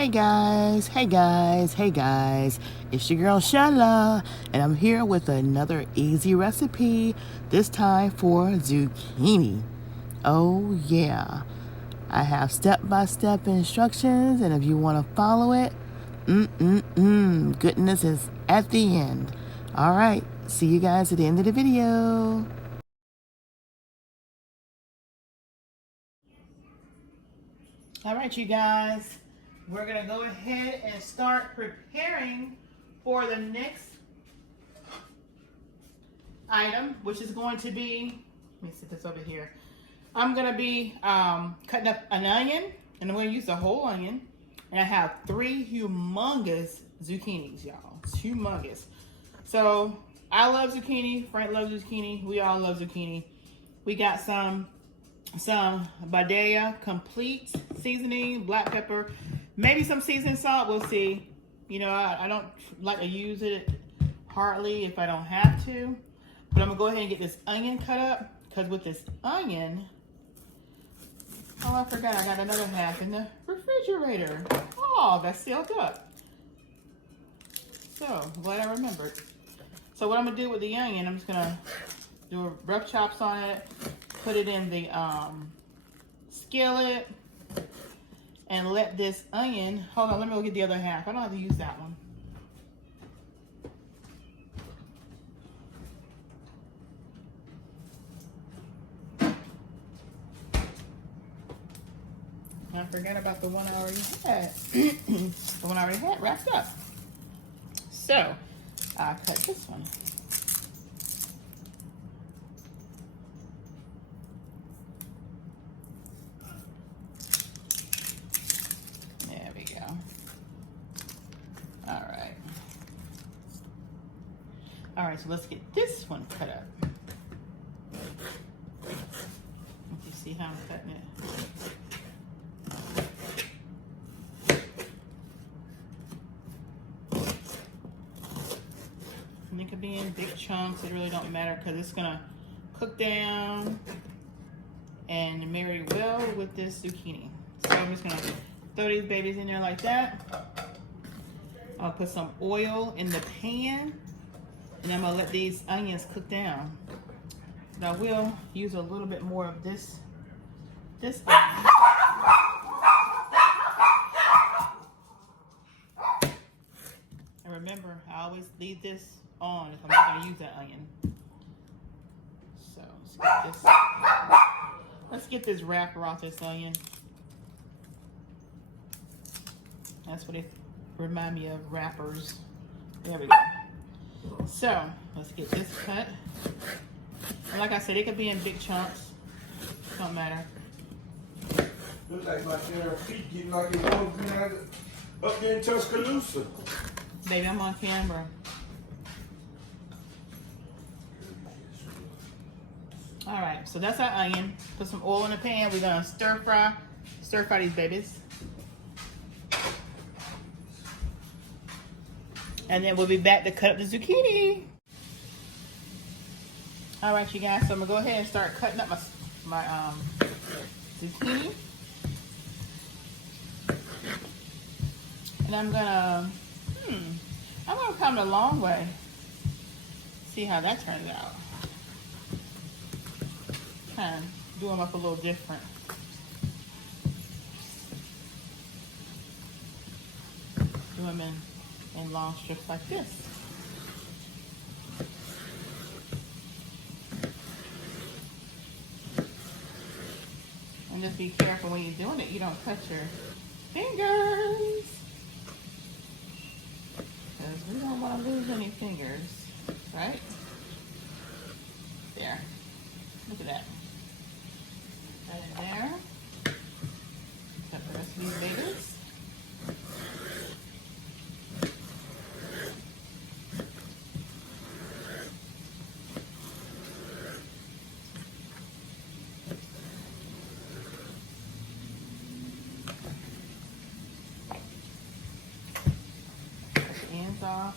Hey guys, it's your girl Shella, and I'm here with another easy recipe, this time for zucchini. Oh yeah, I have step-by-step instructions, and if you want to follow it, goodness is at the end. Alright, see you guys at the end of the video. Alright you guys, we're going to go ahead and start preparing for the next item, which is going to be, let me set this over here. I'm going to be cutting up an onion, and I'm going to use the whole onion. And I have 3 humongous zucchinis, y'all. It's humongous. So I love zucchini. Frank loves zucchini. We all love zucchini. We got some BITEZ complete seasoning, black pepper, maybe some seasoned salt. We'll see. You know, I don't like to use it hardly if I don't have to. But I'm going to go ahead and get this onion cut up, because with this onion, oh, I forgot I got another half in the refrigerator. Oh, that's sealed up. So, glad I remembered. So what I'm going to do with the onion, I'm just going to do rough chops on it, put it in the skillet, and let this onion, hold on, let me go get the other half. I don't have to use that one. I forgot about the one I already had. The one I already had wrapped up. So, I'll cut this one. There we go. All right. All right, so let's get this one cut up. You see how I'm cutting it? And it could be in big chunks. It really don't matter, because it's gonna cook down and marry well with this zucchini. So I'm just gonna throw these babies in there like that. I'll put some oil in the pan, and I'm gonna let these onions cook down. And I will use a little bit more of this onion. And remember, I always leave this on if I'm not going to use that onion. So let's get this wrapper off this onion. That's what it remind me of, wrappers. There we go. So let's get this cut. And like I said, it could be in big chunks. Don't matter. Looks like my feet getting like it was up there in Tuscaloosa. Baby, I'm on camera. All right, so that's our onion. Put some oil in the pan. We're gonna stir fry these babies. And then we'll be back to cut up the zucchini. All right, you guys, so I'm gonna go ahead and start cutting up my zucchini. And I'm gonna come a long way. See how that turns out. Kind of do them up a little different. Do them in long strips like this. And just be careful when you're doing it, you don't cut your fingers. Because we don't want to lose any fingers, right? There. Look at that. Right in there. Cut the rest of these babies. Cut the ends off.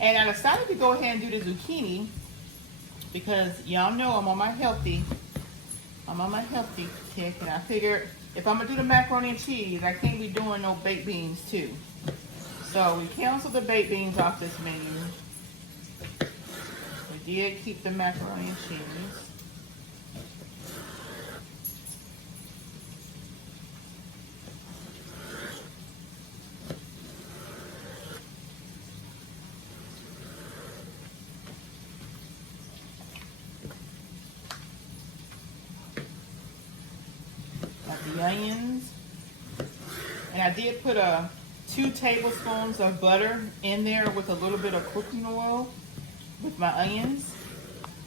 And I decided to go ahead and do the zucchini because y'all know I'm on my healthy tick, and I figured if I'm gonna do the macaroni and cheese, I can't be doing no baked beans too. So we canceled the baked beans off this menu. We did keep the macaroni and cheese. Got the onions. And I did put 2 tablespoons of butter in there with a little bit of cooking oil with my onions.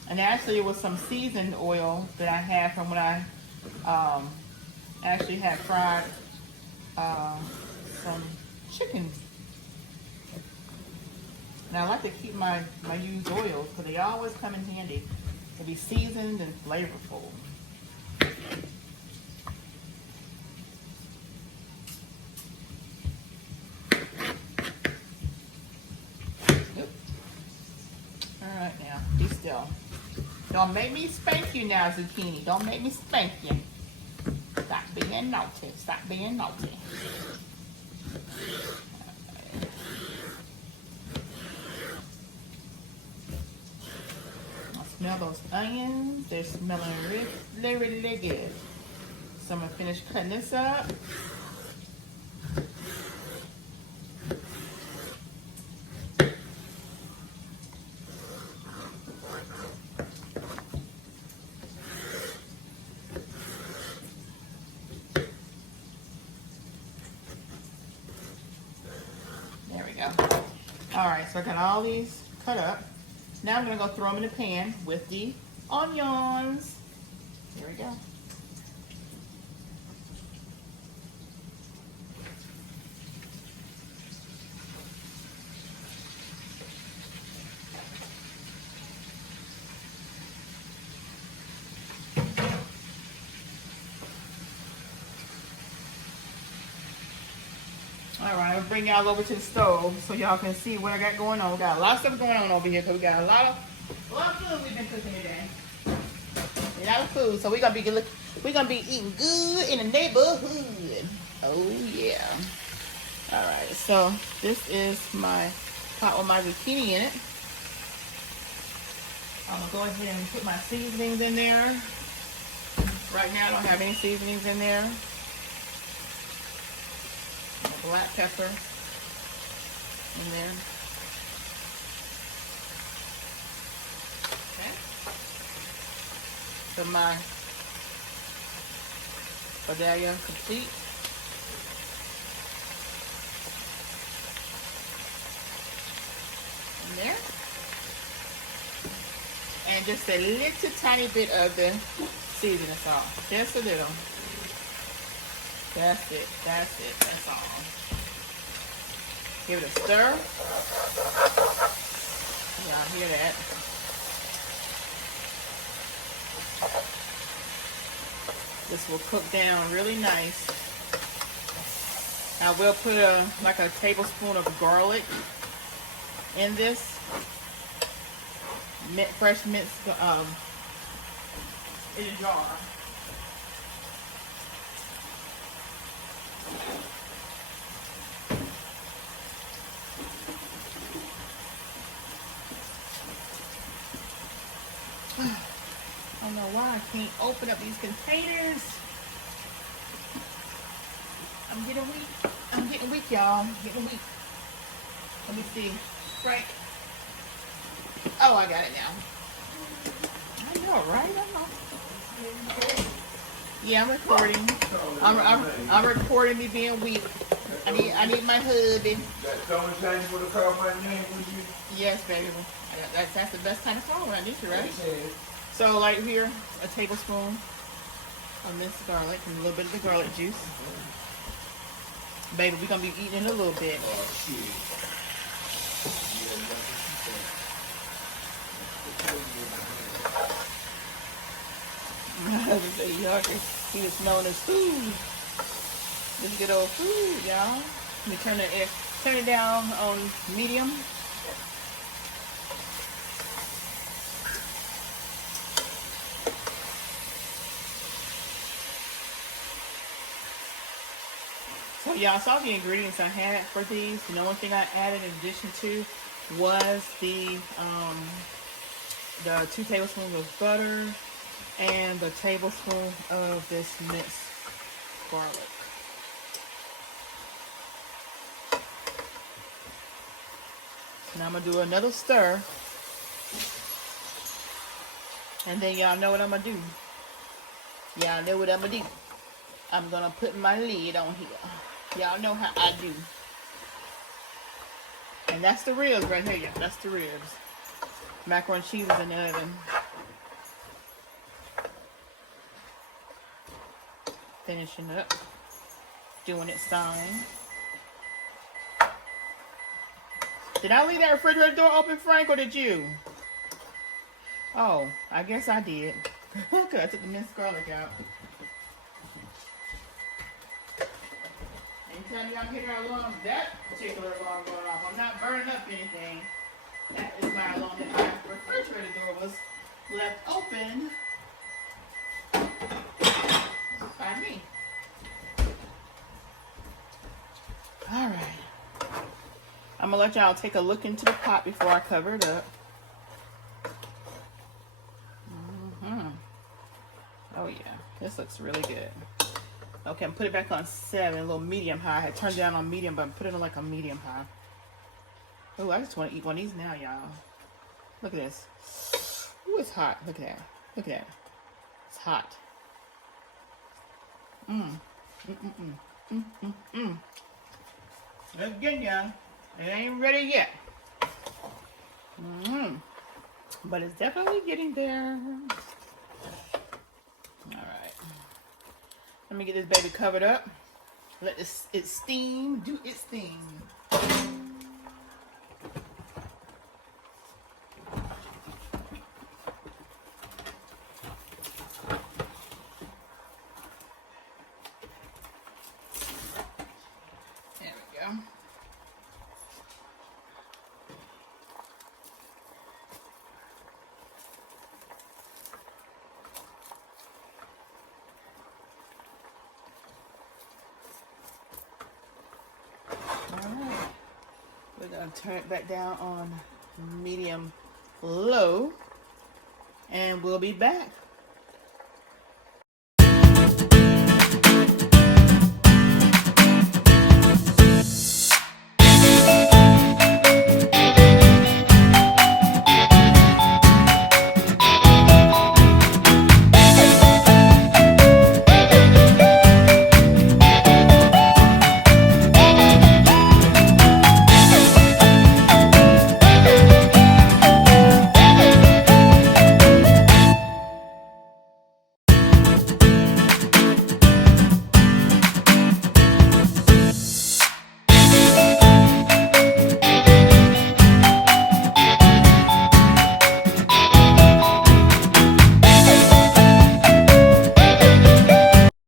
And actually it was some seasoned oil that I had from when I actually had fried some chicken. And I like to keep my used oils because they always come in handy to be seasoned and flavorful. Alright now, be still. Don't make me spank you now, zucchini. Don't make me spank you. Stop being naughty. Stop being naughty. I smell those onions. They're smelling really, really good. So I'm going to finish cutting this up. Alright, so I got all these cut up. Now I'm going to go throw them in the pan with the onions. Here we go. Alright, I'm going to bring y'all over to the stove so y'all can see what I got going on. We got a lot of stuff going on over here because we got a lot of food we've been cooking today. A lot of food, so we're gonna be eating good in the neighborhood. Oh yeah. Alright, so this is my pot with my zucchini in it. I'm gonna go ahead and put my seasonings in there. Right now I don't have any seasonings in there. Black pepper in there. Okay. So my bodega complete. In there. And just a little tiny bit of the seasoning salt. Just a little. That's it. That's it. That's all. Give it a stir. Y'all hear that? This will cook down really nice. I will put like a tablespoon of garlic in this. Fresh minced in a jar. I don't know why I can't open up these containers. I'm getting weak. I'm getting weak, y'all. Getting weak. Let me see. Right. Oh, I got it now. I know, right? I know. Yeah, I'm recording. I'm recording me being weak. I need my husband. That's the only time you want to call my name with you? Yes, baby. That's the best time to call when I need you, right? So, like here, a tablespoon of minced garlic and a little bit of the garlic juice. Baby, we're gonna be eating in a little bit. Oh shit. My husband said he was smelling his food. This good old food, y'all. Let me turn it down on medium. y'all saw the ingredients I had for these. You know, one thing I added in addition to was the 2 tablespoons of butter and the tablespoon of this minced garlic. Now I'm gonna do another stir, and then y'all know what I'm gonna do. Y'all know what I'm gonna do. I'm gonna put my lid on here. Y'all know how I do. And that's the ribs right here, y'all. That's the ribs. Macaroni and cheese is in the oven. Finishing up. Doing its thing. Did I leave that refrigerator door open, Frank, or did you? Oh, I guess I did. Because I took the minced garlic out. Anytime y'all hear that alarm, that particular alarm going off, I'm not burning up anything. That is my alarm that my refrigerator door was left open by me. Alright. I'm going to let y'all take a look into the pot before I cover it up. Oh yeah, this looks really good. Okay, I'm put it back on 7, a little medium high. I had turned down on medium, but I'm putting it on like a medium high. Oh, I just want to eat one of these now, y'all. Look at this. Ooh, it's hot. Look at that. Look at that. It's hot. That's good, y'all. It ain't ready yet. But it's definitely getting there. Alright. Let me get this baby covered up. Let it steam, do its thing. There we go. We're going to turn it back down on medium low, and we'll be back